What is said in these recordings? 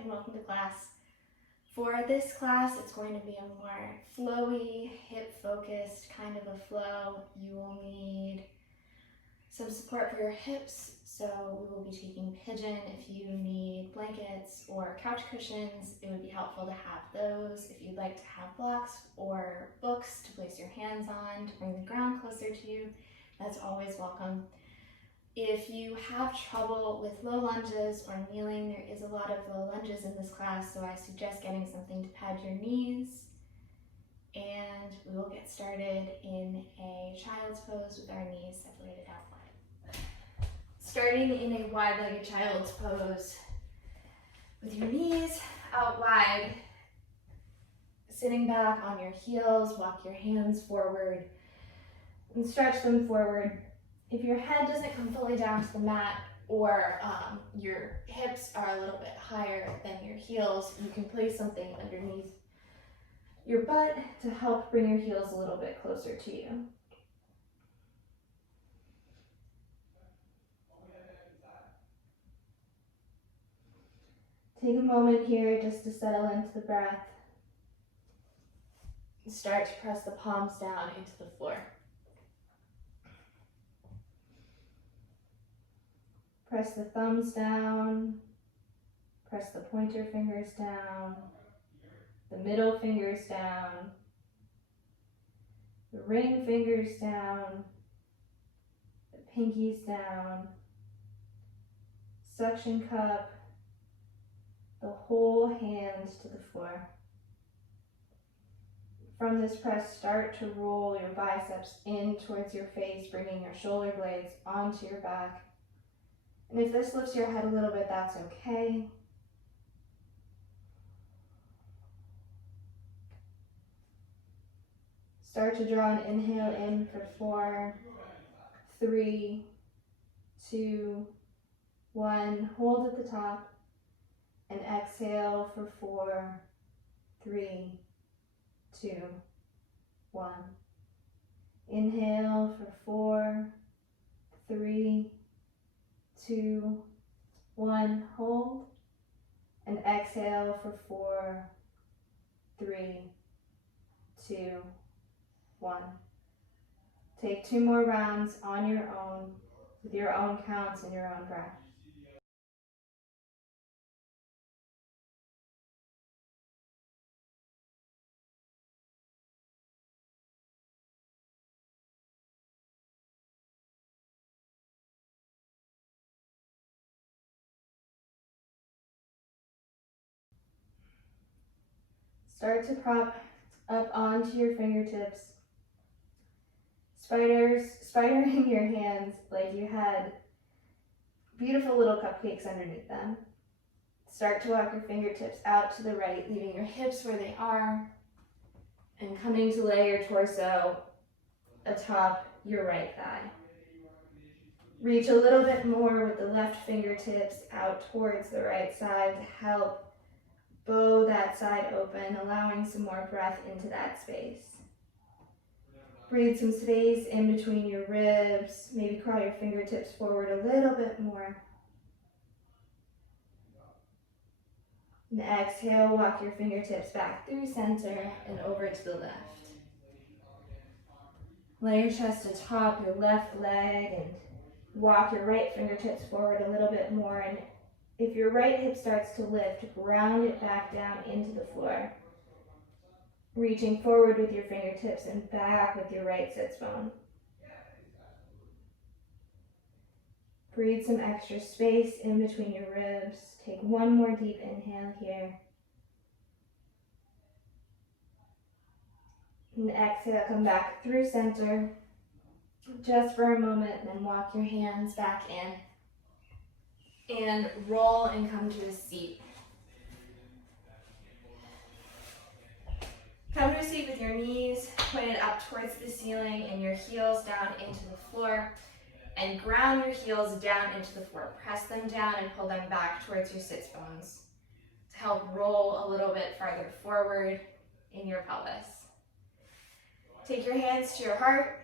and welcome to class. For this class, it's going to be a more flowy, hip-focused kind of a flow. You will need some support for your hips, so we will be taking pigeon. If you need blankets or couch cushions, it would be helpful to have those. If you'd like to have blocks or books to place your hands on to bring the ground closer to you, that's always welcome. If you have trouble with low lunges or kneeling, there is a lot of low lunges in this class, so I suggest getting something to pad your knees. And we will get started in a child's pose with our knees separated out wide. Starting in a wide-legged child's pose with your knees out wide, sitting back on your heels, walk your hands forward and stretch them forward. If your head doesn't come fully down to the mat or your hips are a little bit higher than your heels, you can place something underneath your butt to help bring your heels a little bit closer to you. Take a moment here just to settle into the breath. Start to press the palms down into the floor. Press the thumbs down, press the pointer fingers down, the middle fingers down, the ring fingers down, the pinkies down, suction cup, the whole hand to the floor. From this press, start to roll your biceps in towards your face, bringing your shoulder blades onto your back. And if this lifts your head a little bit, that's okay. Start to draw an inhale in for 4, 3, 2, 1. Hold at the top. And exhale for 4, 3, 2, 1. Inhale for 4, 3, 2, 1, hold, and exhale for 4, 3, 2, 1. Take 2 more rounds on your own, with your own counts and your own breath. Start to prop up onto your fingertips, spidering your hands like you had beautiful little cupcakes underneath them. Start to walk your fingertips out to the right, leaving your hips where they are, and coming to lay your torso atop your right thigh. Reach a little bit more with the left fingertips out towards the right side to help bow that side open, allowing some more breath into that space. Breathe some space in between your ribs. Maybe crawl your fingertips forward a little bit more. And exhale, walk your fingertips back through center and over to the left. Lay your chest atop your left leg and walk your right fingertips forward a little bit more. And if your right hip starts to lift, ground it back down into the floor. Reaching forward with your fingertips and back with your right sits bone. Breathe some extra space in between your ribs. Take 1 more deep inhale here. And exhale, come back through center just for a moment, and then walk your hands back in. And roll and come to a seat. Come to a seat with your knees pointed up towards the ceiling and your heels down into the floor. And ground your heels down into the floor. Press them down and pull them back towards your sits bones to help roll a little bit farther forward in your pelvis. Take your hands to your heart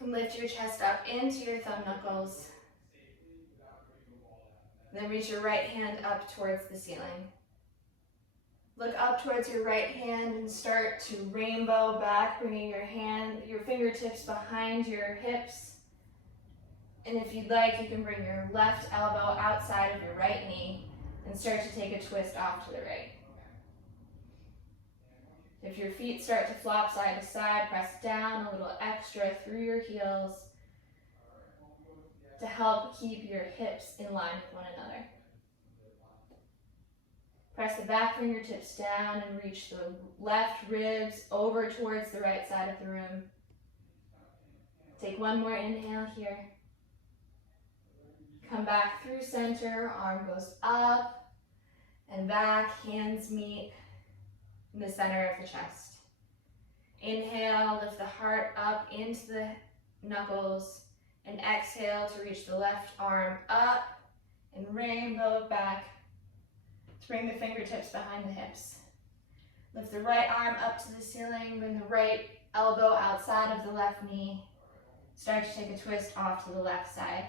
and lift your chest up into your thumb knuckles. Then reach your right hand up towards the ceiling. Look up towards your right hand and start to rainbow back, bringing your fingertips behind your hips. And if you'd like, you can bring your left elbow outside of your right knee and start to take a twist off to the right. If your feet start to flop side to side, press down a little extra through your heels to help keep your hips in line with one another. Press the back fingertips down and reach the left ribs over towards the right side of the room. Take one more inhale here. Come back through center, arm goes up and back, hands meet in the center of the chest. Inhale, lift the heart up into the knuckles, and exhale to reach the left arm up and rainbow it back to bring the fingertips behind the hips. Lift the right arm up to the ceiling, bring the right elbow outside of the left knee. Start to take a twist off to the left side.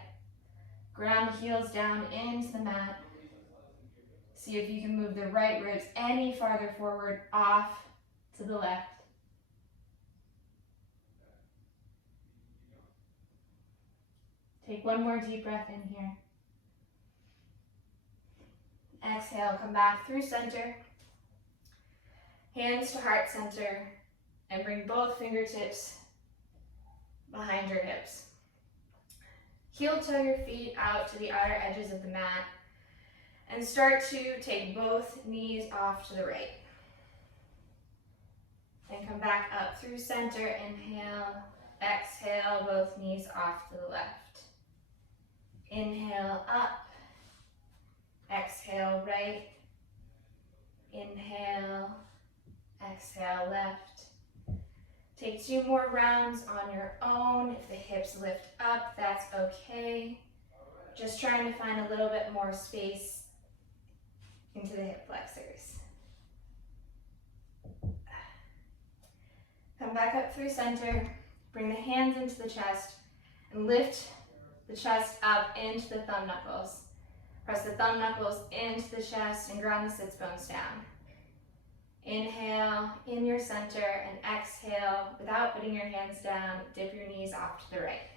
Ground the heels down into the mat. See if you can move the right ribs any farther forward off to the left. Take one more deep breath in here. Exhale, come back through center. Hands to heart center, and bring both fingertips behind your hips. Heel toe your feet out to the outer edges of the mat and start to take both knees off to the right. And come back up through center, inhale, exhale, both knees off to the left. Inhale up, exhale right, inhale, exhale left. Take 2 more rounds on your own. If the hips lift up, that's okay. Just trying to find a little bit more space into the hip flexors. Come back up through center. Bring the hands into the chest and lift the chest up into the thumb knuckles. Press the thumb knuckles into the chest and ground the sits bones down. Inhale in your center and exhale without putting your hands down. Dip your knees off to the right.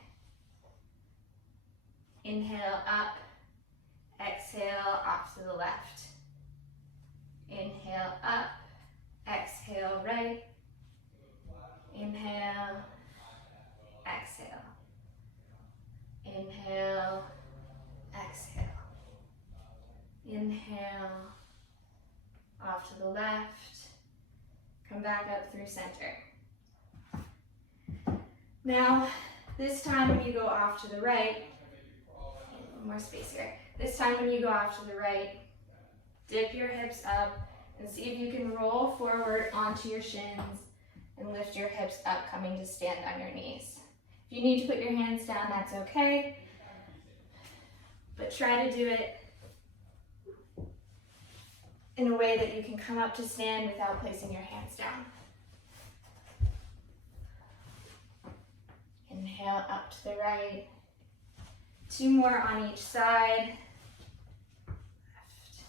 Inhale up, exhale off to the left. Inhale up, exhale right. Inhale, exhale. Inhale, exhale. Inhale, off to the left. Come back up through center. Now, this time when you go off to the right, more space here. This time when you go off to the right, dip your hips up and see if you can roll forward onto your shins and lift your hips up, coming to stand on your knees. If you need to put your hands down, that's okay. But try to do it in a way that you can come up to stand without placing your hands down. Inhale up to the right. 2 more on each side. Left.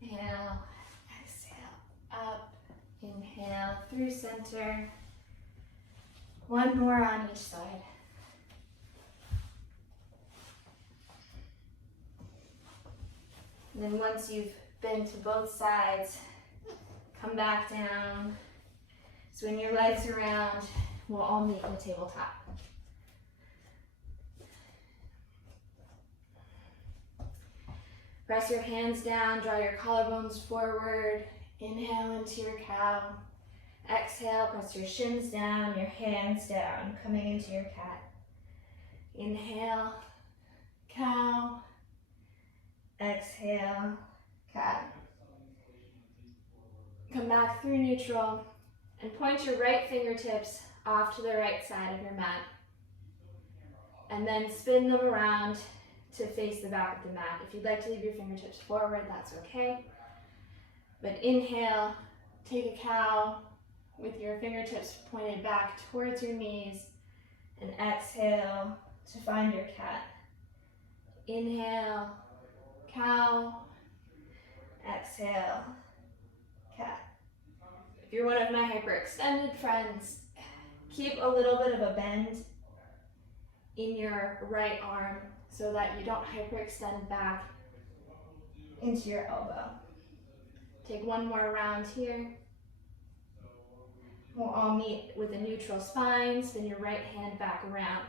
Inhale, exhale, up. Inhale through center. 1 more on each side. And then once you've been to both sides, come back down. Swing your legs around. We'll all meet in the tabletop. Press your hands down, draw your collarbones forward. Inhale into your cow. Exhale, press your shins down, your hands down, coming into your cat. Inhale, cow. Exhale, cat. Come back through neutral and point your right fingertips off to the right side of your mat. And then spin them around to face the back of the mat. If you'd like to leave your fingertips forward, that's okay. But inhale, take a cow with your fingertips pointed back towards your knees, and exhale to find your cat. Inhale, cow. Exhale, cat. If you're one of my hyperextended friends, keep a little bit of a bend in your right arm so that you don't hyperextend back into your elbow. Take one more round here. We'll all meet with a neutral spine. Spin your right hand back around.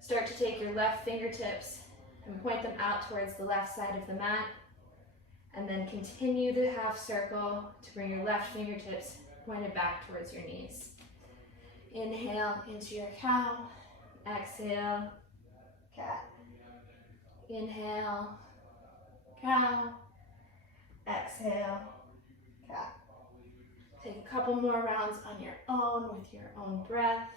Start to take your left fingertips and point them out towards the left side of the mat. And then continue the half circle to bring your left fingertips pointed back towards your knees. Inhale into your cow. Exhale, cat. Inhale, cow. Exhale, cat. Take a couple more rounds on your own with your own breath.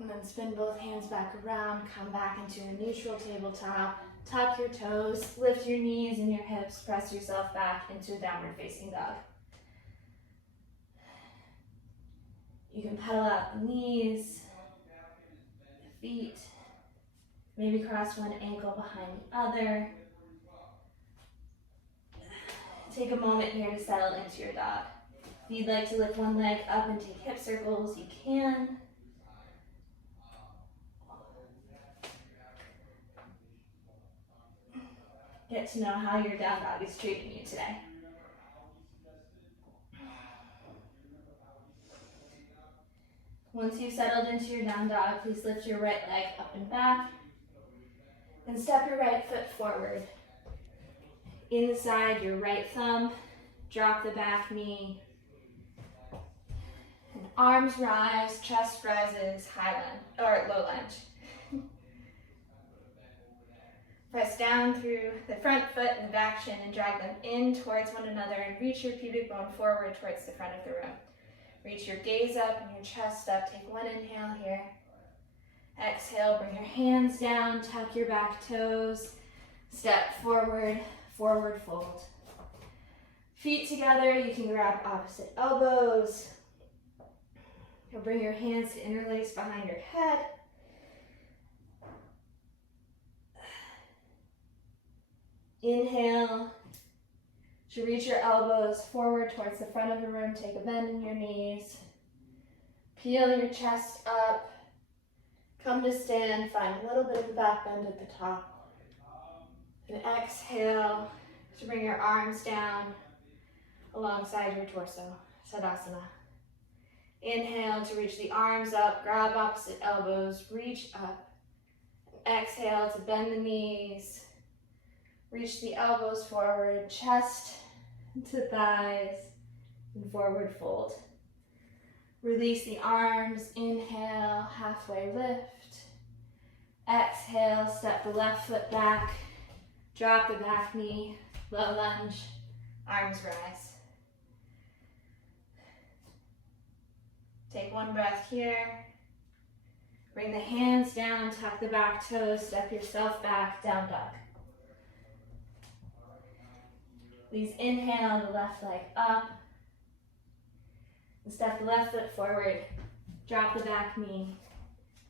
And then spin both hands back around, come back into a neutral tabletop, tuck your toes, lift your knees and your hips, press yourself back into a downward facing dog. You can pedal out the knees, the feet, maybe cross one ankle behind the other. Take a moment here to settle into your dog. If you'd like to lift one leg up and take hip circles, you can. Get to know how your down dog is treating you today. Once you've settled into your down dog, please lift your right leg up and back and step your right foot forward. Inside your right thumb, drop the back knee. And arms rise, chest rises, high lunge, or low lunge. Press down through the front foot and the back shin and drag them in towards one another and reach your pubic bone forward towards the front of the room. Reach your gaze up and your chest up. Take one inhale here. Exhale, bring your hands down, tuck your back toes, step forward, forward fold. Feet together, you can grab opposite elbows. You'll bring your hands to interlace behind your head. Inhale. To reach your elbows forward towards the front of the room, take a bend in your knees. Peel your chest up. Come to stand, find a little bit of a back bend at the top. And exhale to bring your arms down alongside your torso, Tadasana. Inhale to reach the arms up, grab opposite elbows, reach up. Exhale to bend the knees, reach the elbows forward, chest to thighs, and forward fold. Release the arms, inhale, halfway lift. Exhale, step the left foot back, drop the back knee, low lunge, arms rise. Take one breath here. Bring the hands down, tuck the back toes, step yourself back, down dog. Please inhale the left leg up. And step the left foot forward. Drop the back knee.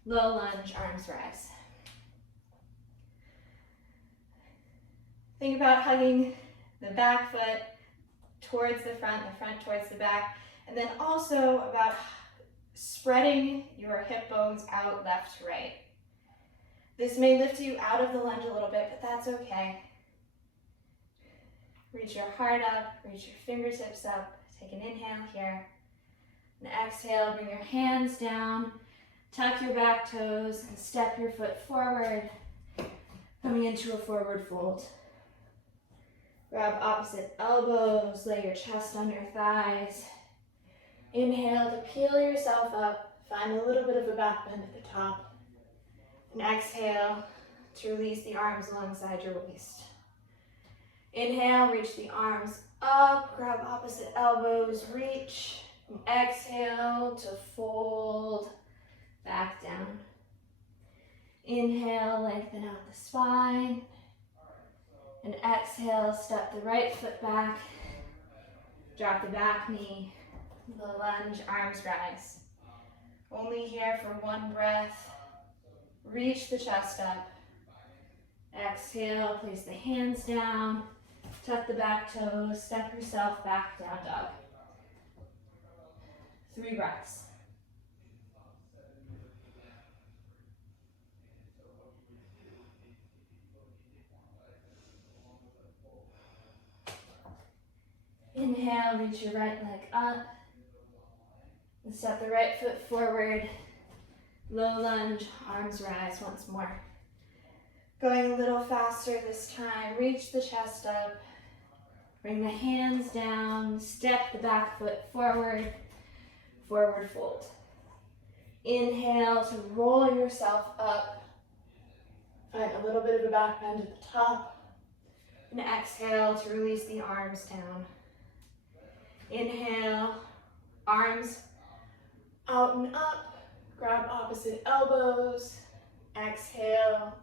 Low lunge, arms rise. Think about hugging the back foot towards the front towards the back, and then also about spreading your hip bones out left to right. This may lift you out of the lunge a little bit, but that's okay. Reach your heart up, reach your fingertips up. Take an inhale here. And exhale, bring your hands down, tuck your back toes, and step your foot forward, coming into a forward fold. Grab opposite elbows, lay your chest on your thighs. Inhale to peel yourself up, find a little bit of a back bend at the top. And exhale to release the arms alongside your waist. Inhale, reach the arms up, grab opposite elbows, reach. And exhale to fold back down. Inhale, lengthen out the spine. And exhale, step the right foot back, drop the back knee, the lunge, arms rise. Only here for one breath. Reach the chest up. Exhale, place the hands down. Tuck the back toes. Step yourself back, down dog. 3 breaths. Inhale, reach your right leg up. And step the right foot forward. Low lunge, arms rise once more. Going a little faster this time. Reach the chest up. Bring the hands down. Step the back foot forward. Forward fold. Inhale to roll yourself up. Find a little bit of a back bend at the top. And exhale to release the arms down. Inhale, arms out and up. Grab opposite elbows. Exhale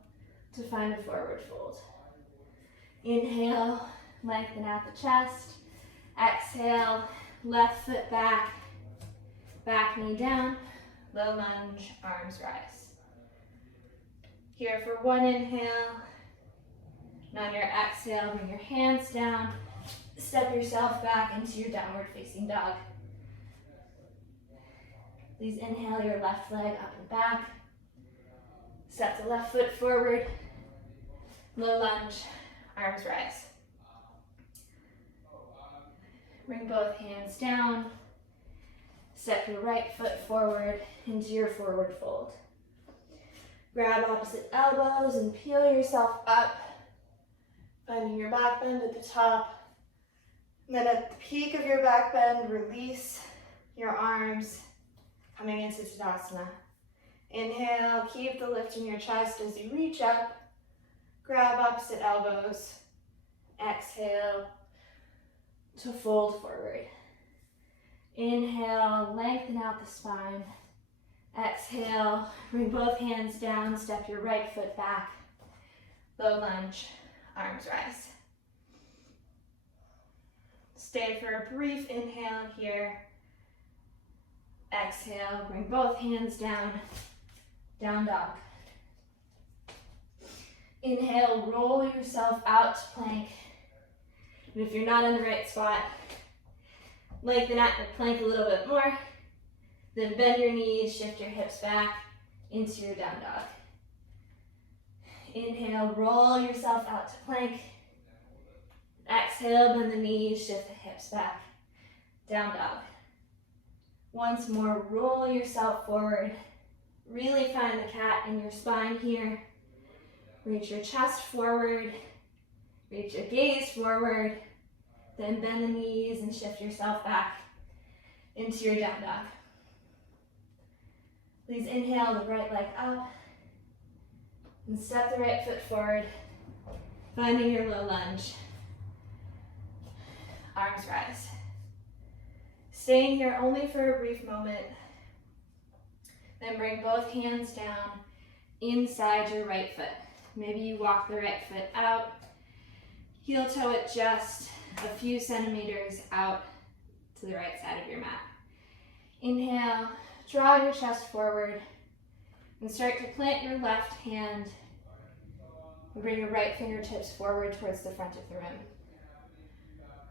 to find a forward fold. Inhale, lengthen out the chest. Exhale, left foot back. Back knee down. Low lunge, arms rise. Here for one inhale. And on your exhale, bring your hands down. Step yourself back into your downward facing dog. Please inhale your left leg up and back. Step the left foot forward. Low lunge, arms rise. Bring both hands down. Step your right foot forward into your forward fold. Grab opposite elbows and peel yourself up, finding your back bend at the top. And then at the peak of your back bend, release your arms, coming into Tadasana. Inhale, keep the lift in your chest as you reach up. Grab opposite elbows. Exhale to fold forward. Inhale, lengthen out the spine. Exhale, bring both hands down, step your right foot back. Low lunge, arms rise. Stay for a brief inhale here. Exhale, bring both hands down, down dog. Inhale, roll yourself out to plank. And if you're not in the right spot, lengthen out your plank a little bit more. Then bend your knees, shift your hips back into your down dog. Inhale, roll yourself out to plank. Exhale, bend the knees, shift the hips back, down dog. Once more, roll yourself forward. Really find the cat in your spine here. Reach your chest forward. Reach your gaze forward. Then bend the knees and shift yourself back into your down dog. Please inhale the right leg up. And step the right foot forward, finding your low lunge. Arms rise. Staying here only for a brief moment. Then bring both hands down inside your right foot. Maybe you walk the right foot out. Heel toe it just a few centimeters out to the right side of your mat. Inhale, draw your chest forward and start to plant your left hand. Bring your right fingertips forward towards the front of the room.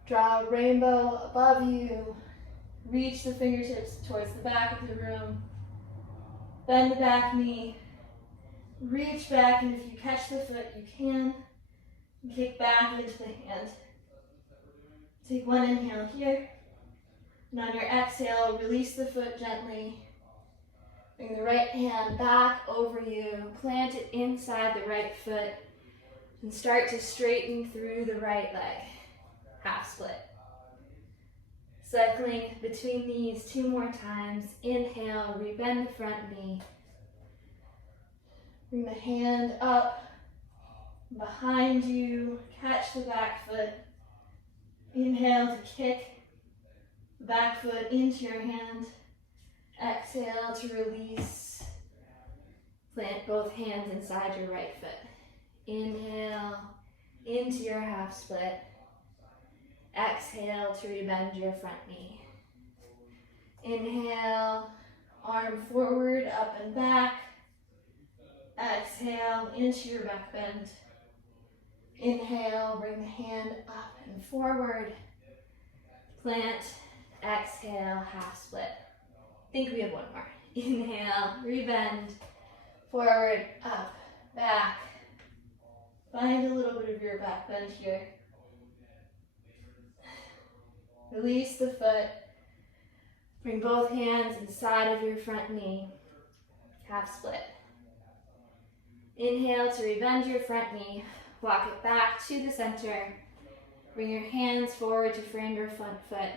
Draw a rainbow above you. Reach the fingertips towards the back of the room. Bend the back knee. Reach back, and if you catch the foot, you can. Kick back into the hand. Take one inhale here. And on your exhale, release the foot gently. Bring the right hand back over you. Plant it inside the right foot. And start to straighten through the right leg. Half split. Cycling between these 2 more times. Inhale, rebend the front knee. Bring the hand up, behind you, catch the back foot. Inhale to kick the back foot into your hand. Exhale to release. Plant both hands inside your right foot. Inhale into your half split. Exhale to rebend your front knee. Inhale, arms arm forward, up and back. Exhale into your back bend. Inhale, bring the hand up and forward. Plant, exhale, half split. I think we have one more. Inhale, rebend, forward, up, back. Find a little bit of your back bend here. Release the foot. Bring both hands inside of your front knee. Half split. Inhale to rebend your front knee. Walk it back to the center. Bring your hands forward to frame your front foot.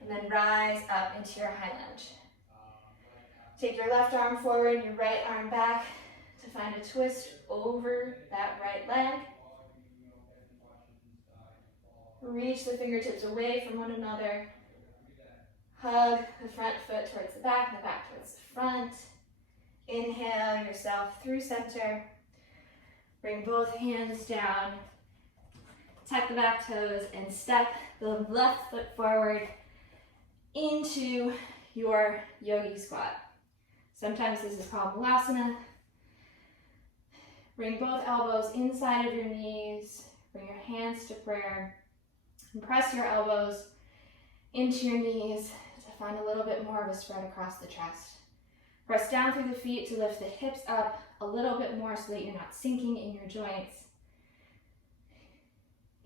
And then rise up into your high lunge. Take your left arm forward and your right arm back to find a twist over that right leg. Reach the fingertips away from one another. Hug the front foot towards the back and the back towards the front. Inhale yourself through center. Bring both hands down. Tuck the back toes and step the left foot forward into your Yogi Squat. Sometimes this is called Balasana. Bring both elbows inside of your knees. Bring your hands to prayer. And press your elbows into your knees to find a little bit more of a spread across the chest. Press down through the feet to lift the hips up a little bit more so that you're not sinking in your joints.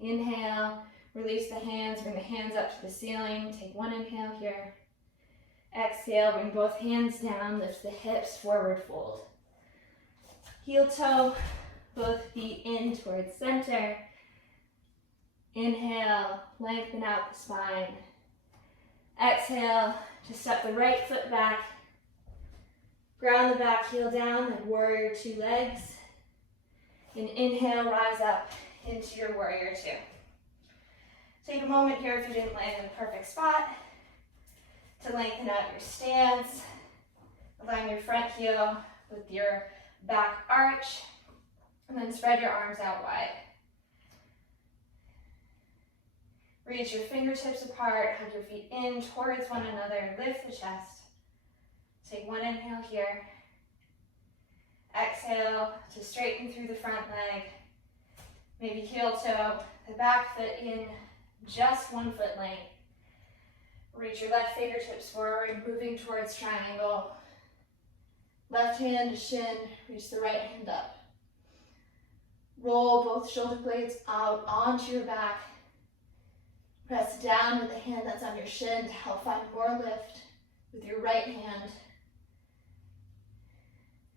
Inhale, release the hands, bring the hands up to the ceiling. Take one inhale here. Exhale, bring both hands down, lift the hips, forward fold. Heel toe, both feet in towards center. Inhale, lengthen out the spine. Exhale, to step the right foot back. Ground the back heel down, then warrior two legs. And inhale, rise up into your warrior two. Take a moment here if you didn't land in a perfect spot to lengthen out your stance. Align your front heel with your back arch. And then spread your arms out wide. Reach your fingertips apart, hug your feet in towards one another, lift the chest. Take one inhale here. Exhale to straighten through the front leg. Maybe heel toe, the back foot in just 1 foot length. Reach your left fingertips forward, moving towards triangle. Left hand to shin, reach the right hand up. Roll both shoulder blades out onto your back. Press down with the hand that's on your shin to help find more lift with your right hand.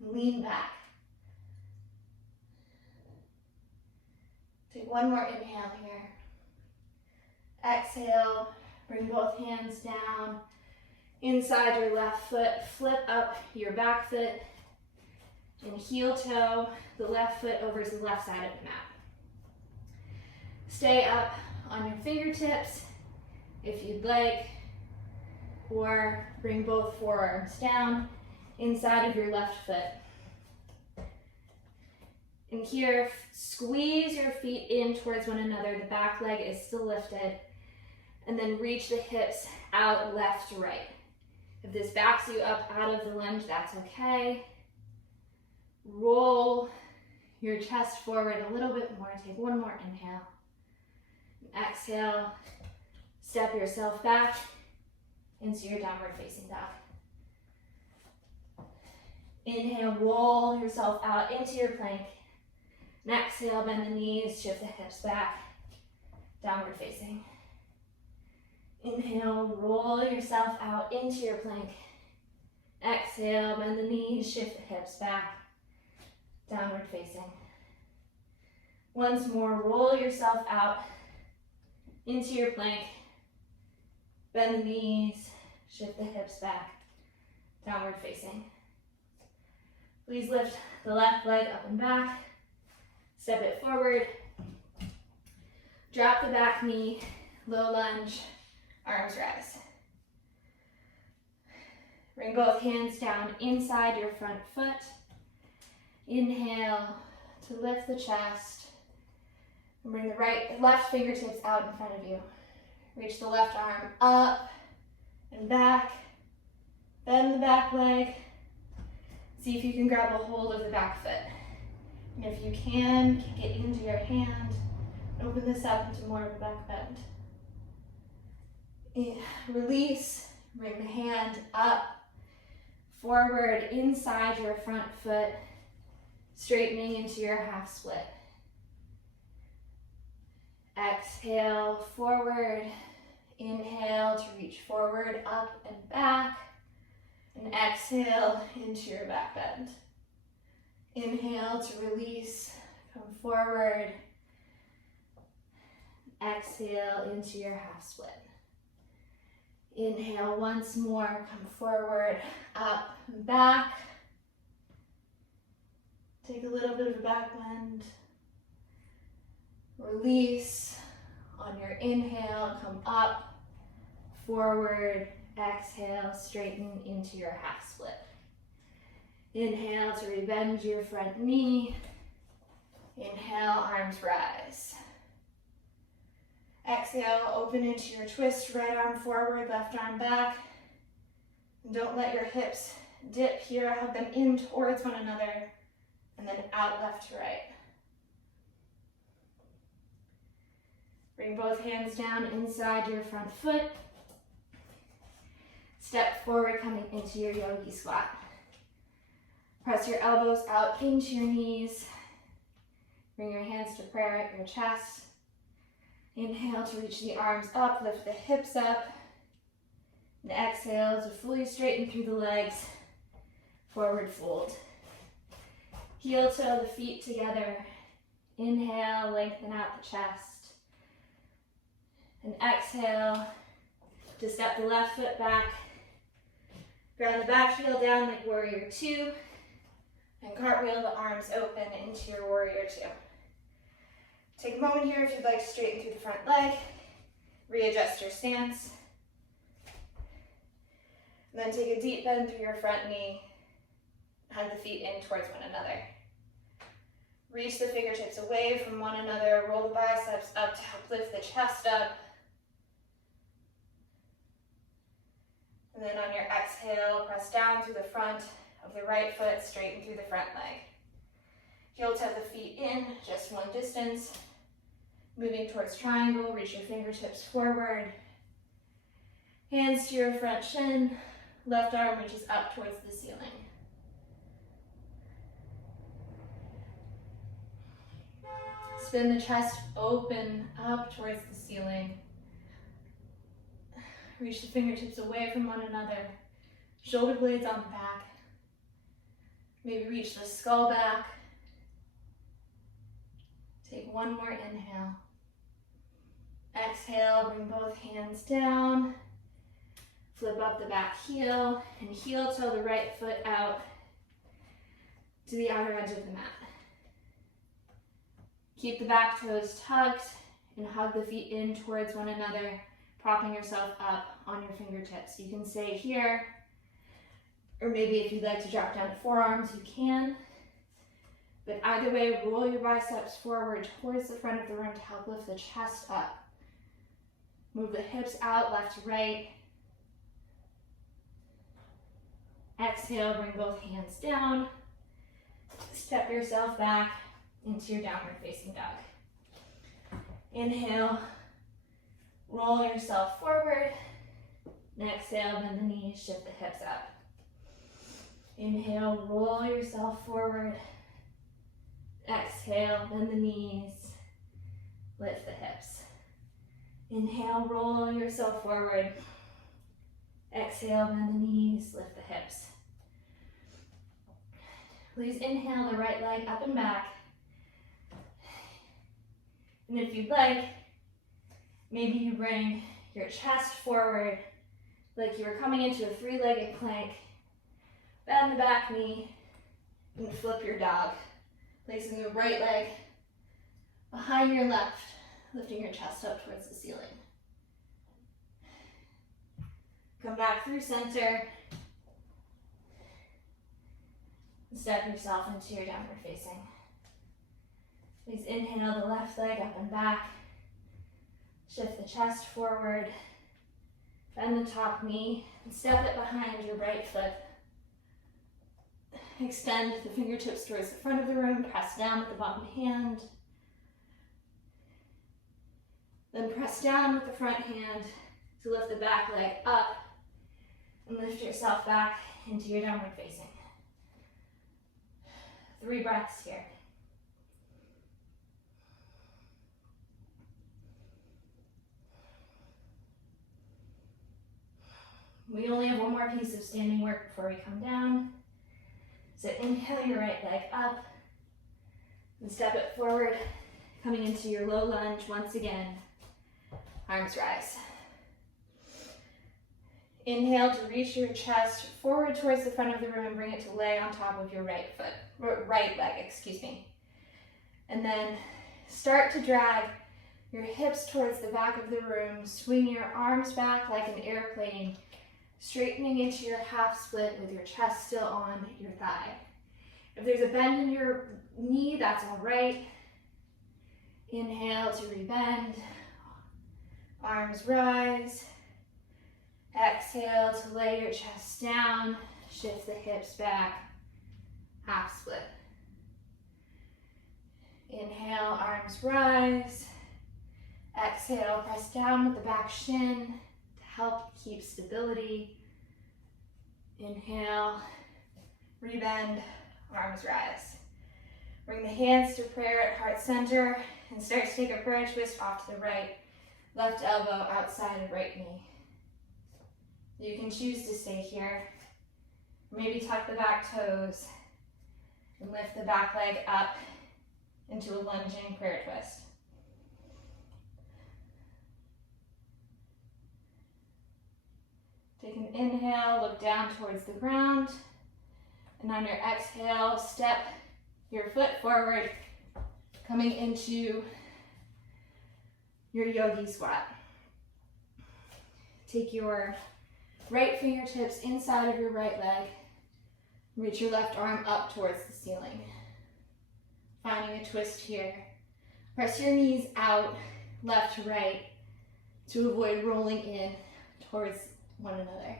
Lean back. Take one more inhale here. Exhale, bring both hands down. Inside your left foot, flip up your back foot and heel toe the left foot over to the left side of the mat. Stay up on your fingertips if you'd like, or bring both forearms down inside of your left foot. And here, squeeze your feet in towards one another. The back leg is still lifted. And then reach the hips out left to right. If this backs you up out of the lunge, that's okay. Roll your chest forward a little bit more. Take one more inhale. Exhale, step yourself back into your downward facing dog. Inhale, roll yourself out into your plank. And exhale, bend the knees, shift the hips back, downward facing. Inhale, roll yourself out into your plank. Exhale, bend the knees, shift the hips back, downward facing. Once more, roll yourself out into your plank. Bend the knees, shift the hips back, downward facing. Please lift the left leg up and back. Step it forward. Drop the back knee, low lunge, arms rise. Bring both hands down inside your front foot. Inhale to lift the chest. And bring the left fingertips out in front of you. Reach the left arm up and back, Bend the back leg. See if you can grab a hold of the back foot. And if you can, kick it into your hand. Open this up into more of a back bend. Release, bring the hand up, forward, inside your front foot, straightening into your half split. Exhale, forward. Inhale to reach forward, up and back. And exhale into your back bend. Inhale to release, come forward. Exhale into your half split. Inhale once more, come forward, up and back. Take a little bit of a back bend. Release. On your inhale, come up, forward, exhale, straighten into your half split. Inhale to rebend your front knee. Inhale, arms rise. Exhale, open into your twist, right arm forward, left arm back. And don't let your hips dip here, hug them in towards one another, and then out left to right. Bring both hands down inside your front foot. Step forward, coming into your Yogi Squat. Press your elbows out into your knees. Bring your hands to prayer at your chest. Inhale to reach the arms up, lift the hips up. And exhale to fully straighten through the legs. Forward fold. Heel toe the feet together. Inhale, lengthen out the chest. And exhale to step the left foot back. Ground the back heel down like warrior two. And cartwheel the arms open into your warrior two. Take a moment here if you'd like to straighten through the front leg. Readjust your stance. And then take a deep bend through your front knee. Hug the feet in towards one another. Reach the fingertips away from one another. Roll the biceps up to help lift the chest up. And then on your exhale, press down through the front of the right foot, straighten through the front leg. Heel toe the feet in, just one distance. Moving towards triangle, reach your fingertips forward. Hands to your front shin. Left arm reaches up towards the ceiling. Spin the chest open up towards the ceiling. Reach the fingertips away from one another. Shoulder blades on the back. Maybe reach the skull back. Take one more inhale. Exhale, bring both hands down. Flip up the back heel and heel toe the right foot out to the outer edge of the mat. Keep the back toes tucked and hug the feet in towards one another, propping yourself up on your fingertips. You can stay here, or maybe if you'd like to drop down to forearms, you can. But either way, roll your biceps forward towards the front of the room to help lift the chest up. Move the hips out, left to right. Exhale, bring both hands down. Step yourself back into your downward facing dog. Inhale, roll yourself forward. And exhale, bend the knees, shift the hips up. Inhale, roll yourself forward. Exhale, bend the knees, lift the hips. Inhale, roll yourself forward. Exhale, bend the knees, lift the hips. Please inhale the right leg up and back. And if you'd like, maybe you bring your chest forward like you were coming into a three-legged plank. Bend the back knee and flip your dog. Placing the right leg behind your left, lifting your chest up towards the ceiling. Come back through center. And step yourself into your downward facing. Please inhale the left leg up and back. Shift the chest forward. Bend the top knee and step it behind your right foot. Extend the fingertips towards the front of the room, press down with the bottom hand. Then press down with the front hand to lift the back leg up and lift yourself back into your downward facing. 3 breaths here. We only have one more piece of standing work before we come down. So inhale your right leg up and step it forward, coming into your low lunge once again. Arms rise. Inhale to reach your chest forward towards the front of the room and bring it to lay on top of your right leg. And then start to drag your hips towards the back of the room. Swing your arms back like an airplane, straightening into your half split with your chest still on your thigh. If there's a bend in your knee, that's all right. Inhale to rebend. Arms rise. Exhale to lay your chest down. Shift the hips back. Half split. Inhale, arms rise. Exhale, press down with the back shin to help keep stability. Inhale, rebend, arms rise. Bring the hands to prayer at heart center and start to take a prayer twist off to the right. Left elbow outside of right knee. You can choose to stay here. Maybe tuck the back toes and lift the back leg up into a lunging prayer twist. Take an inhale, look down towards the ground, and on your exhale, step your foot forward, coming into your Yogi Squat. Take your right fingertips inside of your right leg, reach your left arm up towards the ceiling. Finding a twist here. Press your knees out, left to right, to avoid rolling in towards one another.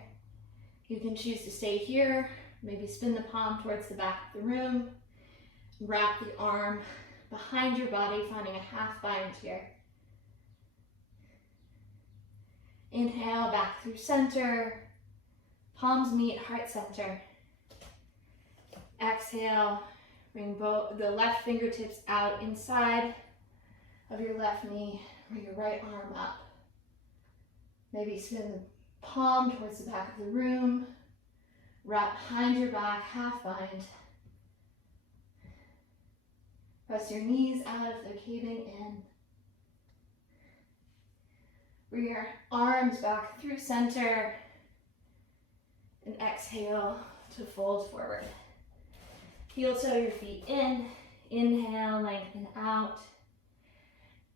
You can choose to stay here, maybe spin the palm towards the back of the room, wrap the arm behind your body, finding a half bind here. Inhale, back through center, palms meet heart center. Exhale, bring the left fingertips out inside of your left knee, bring your right arm up. Maybe spin the palm towards the back of the room, wrap behind your back, half bind. Press your knees out if they're caving in. Bring your arms back through center and exhale to fold forward. Heel toe your feet in. Inhale, lengthen out.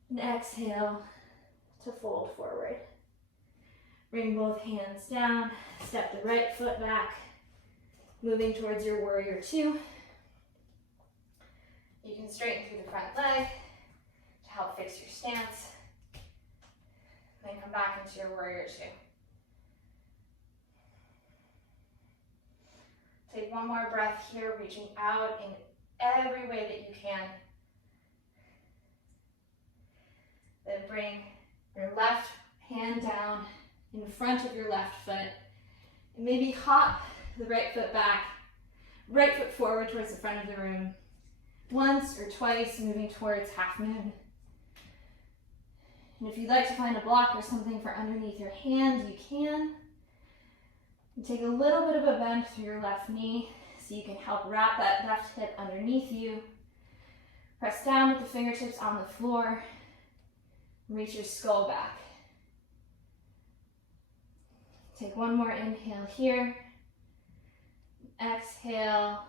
And exhale to fold forward. Bring both hands down. Step the right foot back, moving towards your warrior 2. You can straighten through the front leg to help fix your stance. Then come back into your warrior 2. Take one more breath here, reaching out in every way that you can. Then bring your left hand down in front of your left foot. And maybe hop the right foot back, right foot forward towards the front of the room. Once or twice, moving towards half moon. And if you'd like to find a block or something for underneath your hand, you can. And take a little bit of a bend through your left knee so you can help wrap that left hip underneath you. Press down with the fingertips on the floor. Reach your skull back. Take one more inhale here. Exhale.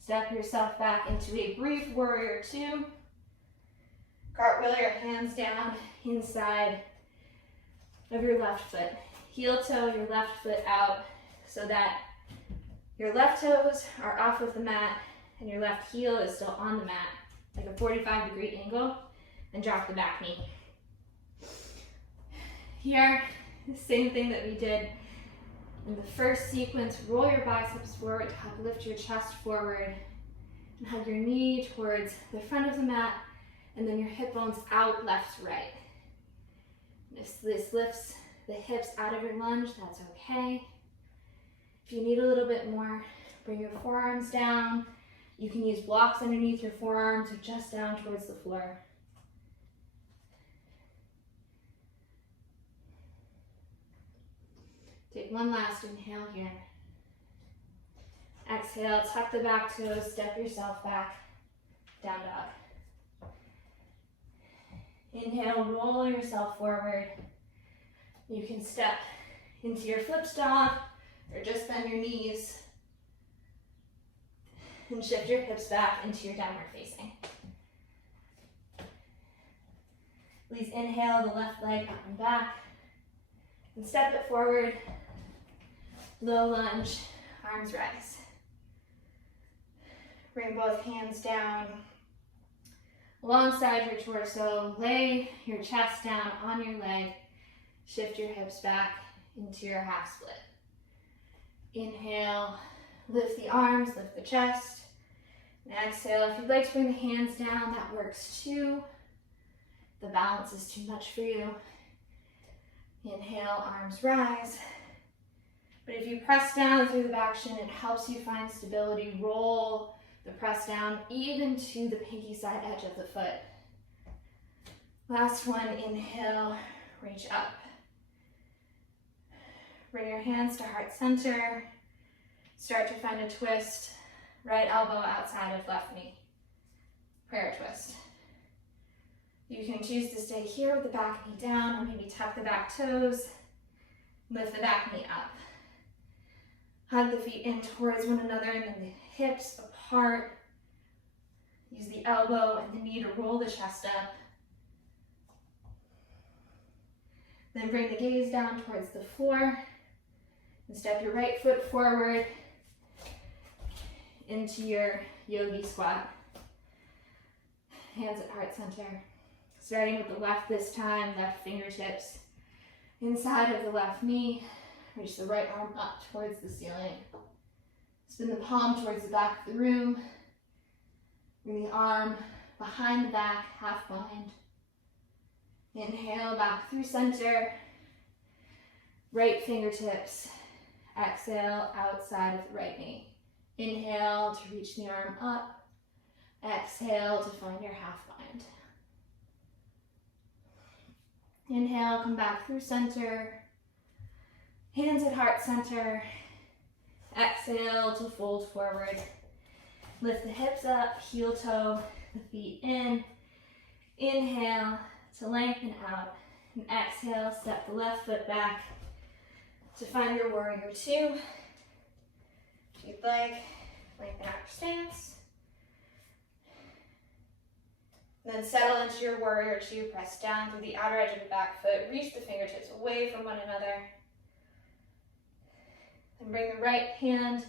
Step yourself back into a brief warrior 2. Cartwheel your hands down inside of your left foot. Heel toe your left foot out so that your left toes are off of the mat and your left heel is still on the mat, like a 45-degree angle, and drop the back knee. Here, The same thing that we did in the first sequence. Roll your biceps forward to help lift your chest forward and hug your knee towards the front of the mat, and then your hip bones out, left, right. And if this lifts the hips out of your lunge, that's okay. If you need a little bit more, bring your forearms down. You can use blocks underneath your forearms or just down towards the floor. Take one last inhale here. Exhale, tuck the back toes, step yourself back, down dog. Inhale, roll yourself forward. You can step into your flips dog or just bend your knees and shift your hips back into your downward facing. Please inhale the left leg up and back and step it forward. Low lunge, arms rise. Bring both hands down alongside your torso. Lay your chest down on your leg. Shift your hips back into your half split. Inhale, lift the arms, lift the chest. And exhale, if you'd like to bring the hands down, that works too. The balance is too much for you. Inhale, arms rise. But if you press down through the back shin, it helps you find stability. Roll the press down even to the pinky side edge of the foot. Last one, inhale, reach up. Bring your hands to heart center. Start to find a twist. Right elbow outside of left knee. Prayer twist. You can choose to stay here with the back knee down, or maybe tuck the back toes. Lift the back knee up. Hug the feet in towards one another and then the hips apart. Use the elbow and the knee to roll the chest up. Then bring the gaze down towards the floor and step your right foot forward into your Yogi Squat. Hands at heart center. Starting with the left this time, left fingertips inside of the left knee. Reach the right arm up towards the ceiling. Spin the palm towards the back of the room. Bring the arm behind the back, half bind. Inhale, back through center. Right fingertips. Exhale, outside of the right knee. Inhale to reach the arm up. Exhale to find your half bind. Inhale, come back through center. Hands at heart center. Exhale to fold forward. Lift the hips up, heel toe, the feet in. Inhale to lengthen out. And exhale, step the left foot back to find your warrior two. If you'd like, lengthen out your stance. Then settle into your warrior two. Press down through the outer edge of the back foot. Reach the fingertips away from one another. And bring the right hand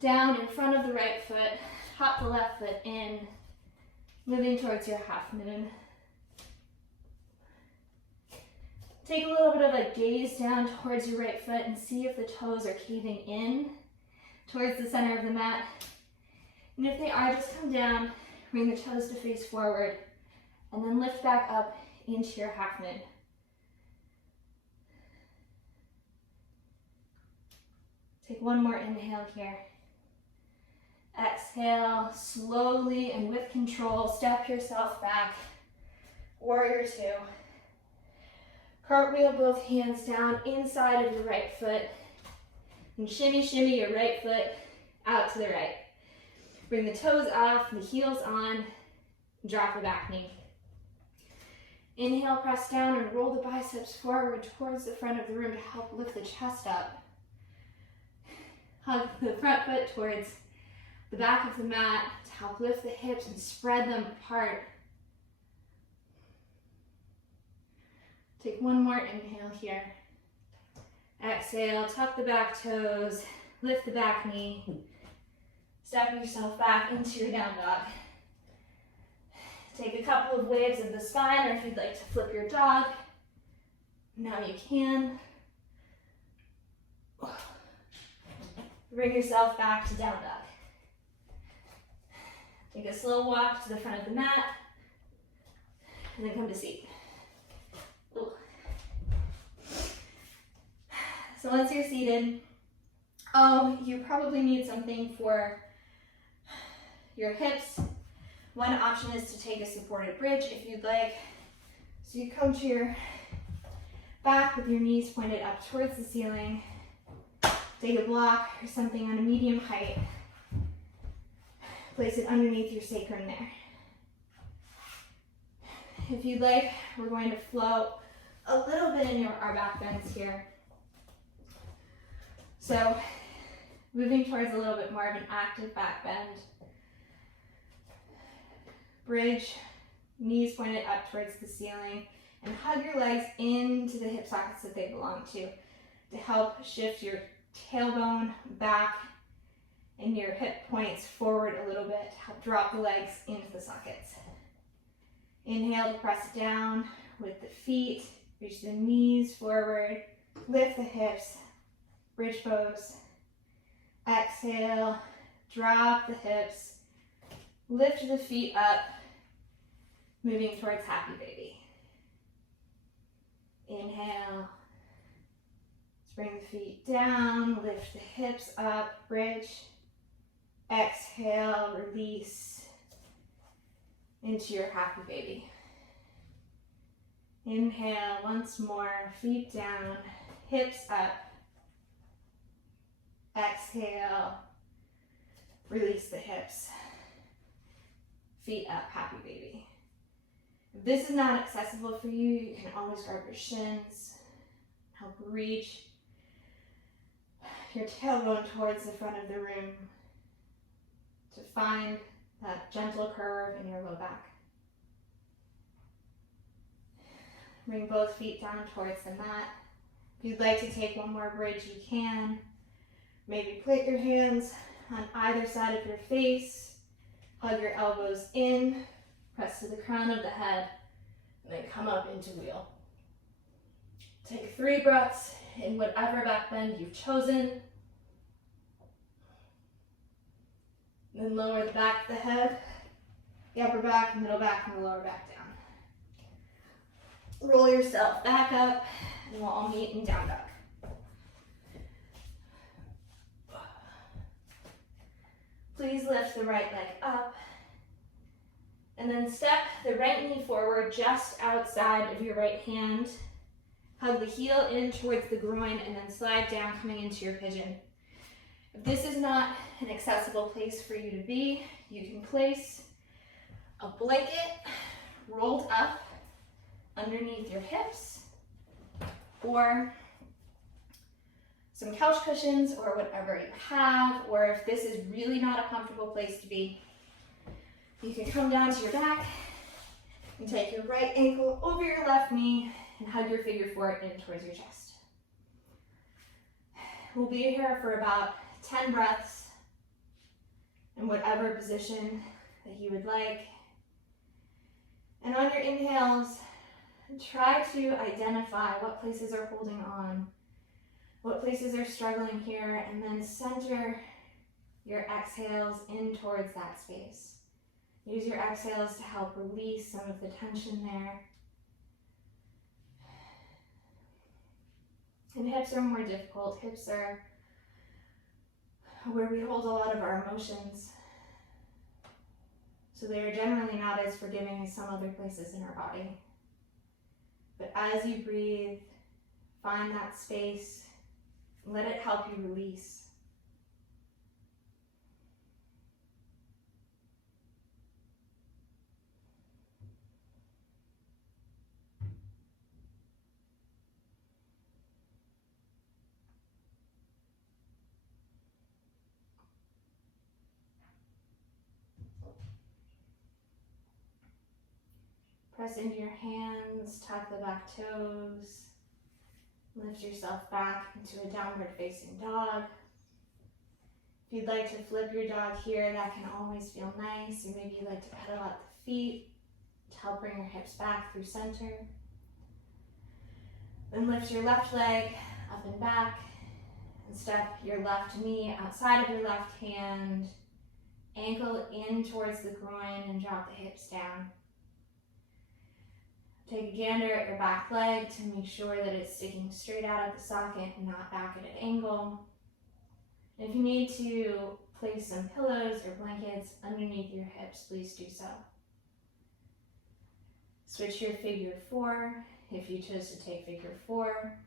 down in front of the right foot. Hop the left foot in, moving towards your half moon. Take a little bit of a gaze down towards your right foot and see if the toes are caving in towards the center of the mat. And if they are, just come down, bring the toes to face forward, and then lift back up into your half moon. Take one more inhale here. Exhale, slowly and with control, step yourself back. Warrior two. Cartwheel both hands down inside of your right foot. And shimmy, shimmy your right foot out to the right. Bring the toes off, the heels on, drop the back knee. Inhale, press down and roll the biceps forward towards the front of the room to help lift the chest up. Hug the front foot towards the back of the mat to help lift the hips and spread them apart. Take one more inhale here. Exhale, tuck the back toes, lift the back knee. Step yourself back into your down dog. Take a couple of waves of the spine, or if you'd like to flip your dog, Now you can bring yourself back to down dog. Take a slow walk to the front of the mat, and then come to seat. Ooh. So once you're seated, you probably need something for your hips. One option is to take a supported bridge if you'd like. So you come to your back with your knees pointed up towards the ceiling. Take a block or something on a medium height. Place it underneath your sacrum there. If you'd like, we're going to float a little bit in our back bends here. So moving towards a little bit more of an active back bend. Bridge, knees pointed up towards the ceiling, and hug your legs into the hip sockets that they belong to help shift your tailbone back and your hip points forward a little bit to help drop the legs into the sockets. Inhale to press down with the feet, reach the knees forward, lift the hips, bridge pose. Exhale, drop the hips, lift the feet up, moving towards happy baby. Inhale, bring the feet down, lift the hips up, bridge. Exhale, release into your happy baby. Inhale, once more, feet down, hips up. Exhale, release the hips. Feet up, happy baby. If this is not accessible for you, you can always grab your shins, help reach your tailbone towards the front of the room to find that gentle curve in your low back. Bring both feet down towards the mat. If you'd like to take one more bridge, you can. Maybe put your hands on either side of your face. Hug your elbows in, press to the crown of the head, and then come up into wheel. Take 3 breaths in whatever back bend you've chosen. Then lower the back of the head, the upper back, middle back, and the lower back down. Roll yourself back up, and we'll all meet in down dog. Please lift the right leg up, and then step the right knee forward just outside of your right hand. Hug the heel in towards the groin, and then slide down, coming into your pigeon. If this is not an accessible place for you to be, you can place a blanket rolled up underneath your hips, or some couch cushions, or whatever you have, or if this is really not a comfortable place to be, you can come down to your back and take your right ankle over your left knee and hug your figure 4 in towards your chest. We'll be here for about 10 breaths in whatever position that you would like. And on your inhales, try to identify what places are holding on, what places are struggling here, and then center your exhales in towards that space. Use your exhales to help release some of the tension there. And hips are more difficult. Hips are where we hold a lot of our emotions. So they are generally not as forgiving as some other places in our body. But as you breathe, find that space. Let it help you release. Press into your hands, tuck the back toes. Lift yourself back into a downward facing dog. If you'd like to flip your dog here, that can always feel nice. Or maybe you'd like to pedal out the feet to help bring your hips back through center. Then lift your left leg up and back and step your left knee outside of your left hand, ankle in towards the groin and drop the hips down. Take a gander at your back leg to make sure that it's sticking straight out of the socket and not back at an angle. And if you need to place some pillows or blankets underneath your hips, please do so. Switch your figure 4 if you chose to take figure 4.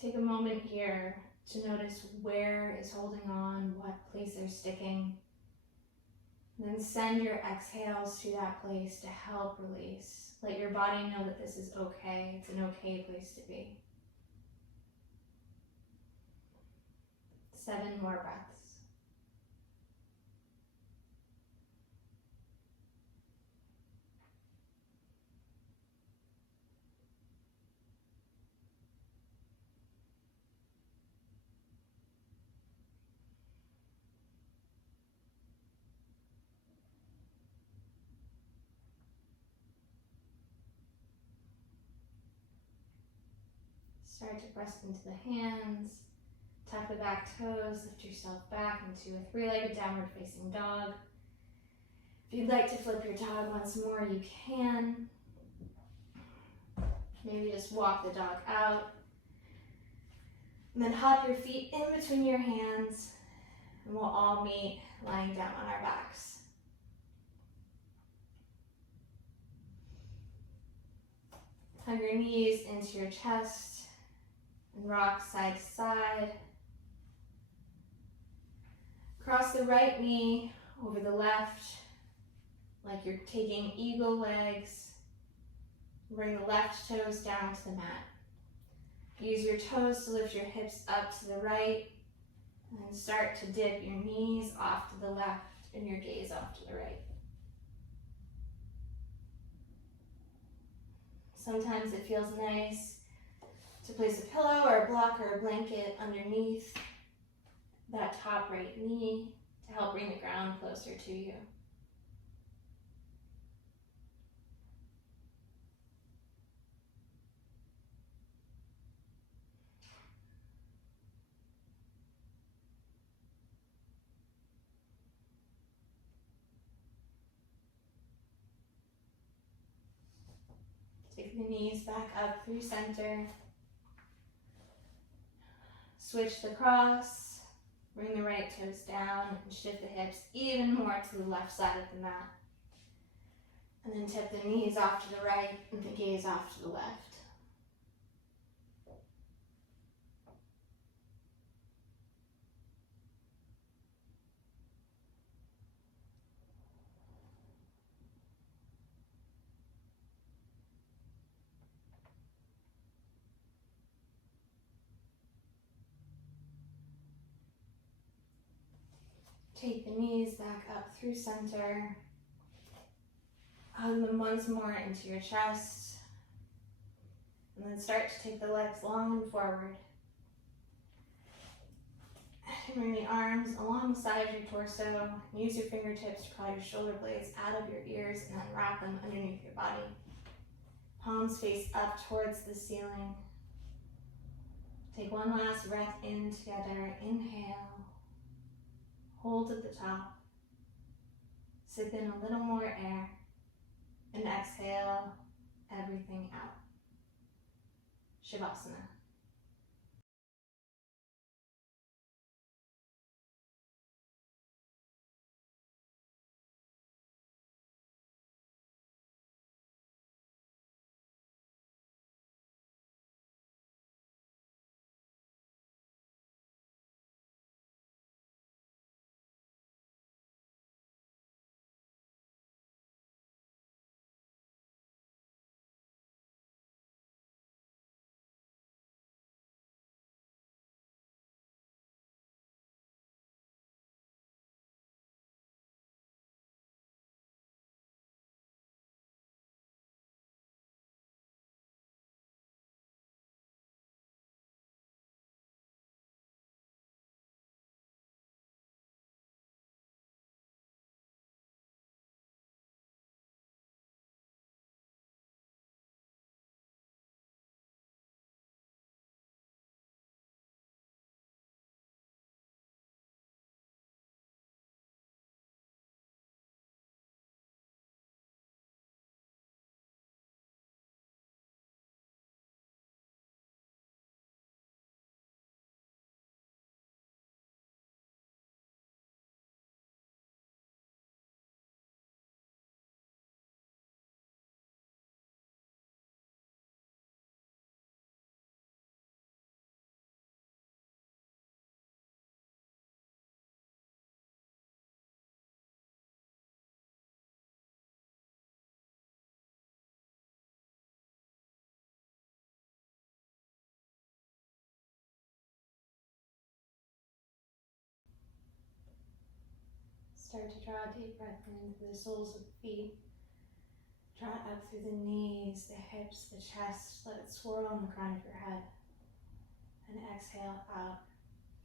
Take a moment here to notice where is holding on, what place they're sticking. And then send your exhales to that place to help release. Let your body know that this is okay. It's an okay place to be. 7 more breaths. Start to press into the hands. Tuck the back toes, lift yourself back into a 3-legged downward facing dog. If you'd like to flip your dog once more, you can. Maybe just walk the dog out. And then hop your feet in between your hands, and we'll all meet lying down on our backs. Hug your knees into your chest and rock side to side. Cross the right knee over the left, like you're taking eagle legs. Bring the left toes down to the mat. Use your toes to lift your hips up to the right, and then start to dip your knees off to the left and your gaze off to the right. Sometimes it feels nice to place a pillow or a block or a blanket underneath that top right knee to help bring the ground closer to you. Take the knees back up through center. Switch the cross. Bring the right toes down and shift the hips even more to the left side of the mat. And then tip the knees off to the right and the gaze off to the left. Take the knees back up through center. Hug them once more into your chest. And then start to take the legs long and forward. Bring the arms along the side of your torso. Use your fingertips to draw your shoulder blades out of your ears and then wrap them underneath your body. Palms face up towards the ceiling. Take one last breath in together. Inhale. Hold at the top. Sip in a little more air. And exhale everything out. Shavasana. Start to draw a deep breath in through the soles of the feet. Draw it up through the knees, the hips, the chest. Let it swirl on the crown of your head. And exhale out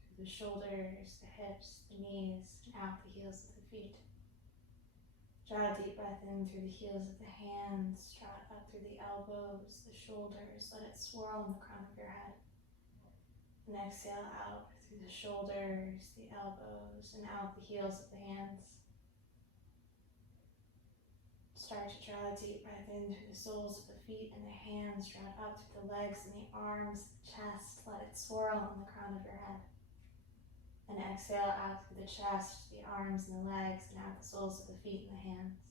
through the shoulders, the hips, the knees, and out the heels of the feet. Draw a deep breath in through the heels of the hands. Draw it up through the elbows, the shoulders. Let it swirl on the crown of your head. And exhale out through the shoulders, the elbows, and out the heels of the hands. Start to draw a deep breath in through the soles of the feet and the hands. Draw it up through the legs and the arms, the chest. Let it swirl on the crown of your head. And exhale out through the chest, the arms and the legs, and out the soles of the feet and the hands.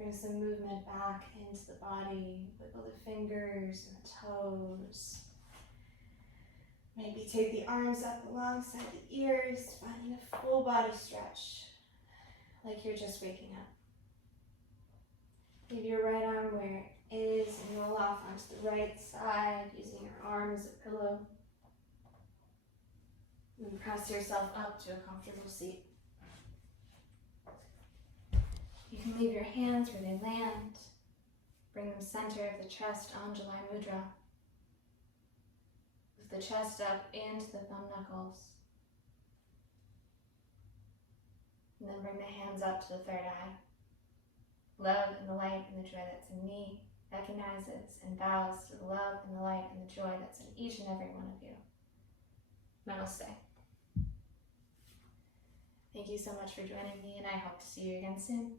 Bring some movement back into the body. Wiggle the fingers and the toes. Maybe take the arms up alongside the ears, finding a full body stretch, like you're just waking up. Leave your right arm where it is and roll off onto the right side, using your arm as a pillow. And press yourself up to a comfortable seat. You can leave your hands where they land. Bring them center of the chest, Anjali Mudra. Lift the chest up into the thumb knuckles. And then bring the hands up to the third eye. Love and the light and the joy that's in me recognizes and bows to the love and the light and the joy that's in each and every one of you. Namaste. Thank you so much for joining me, and I hope to see you again soon.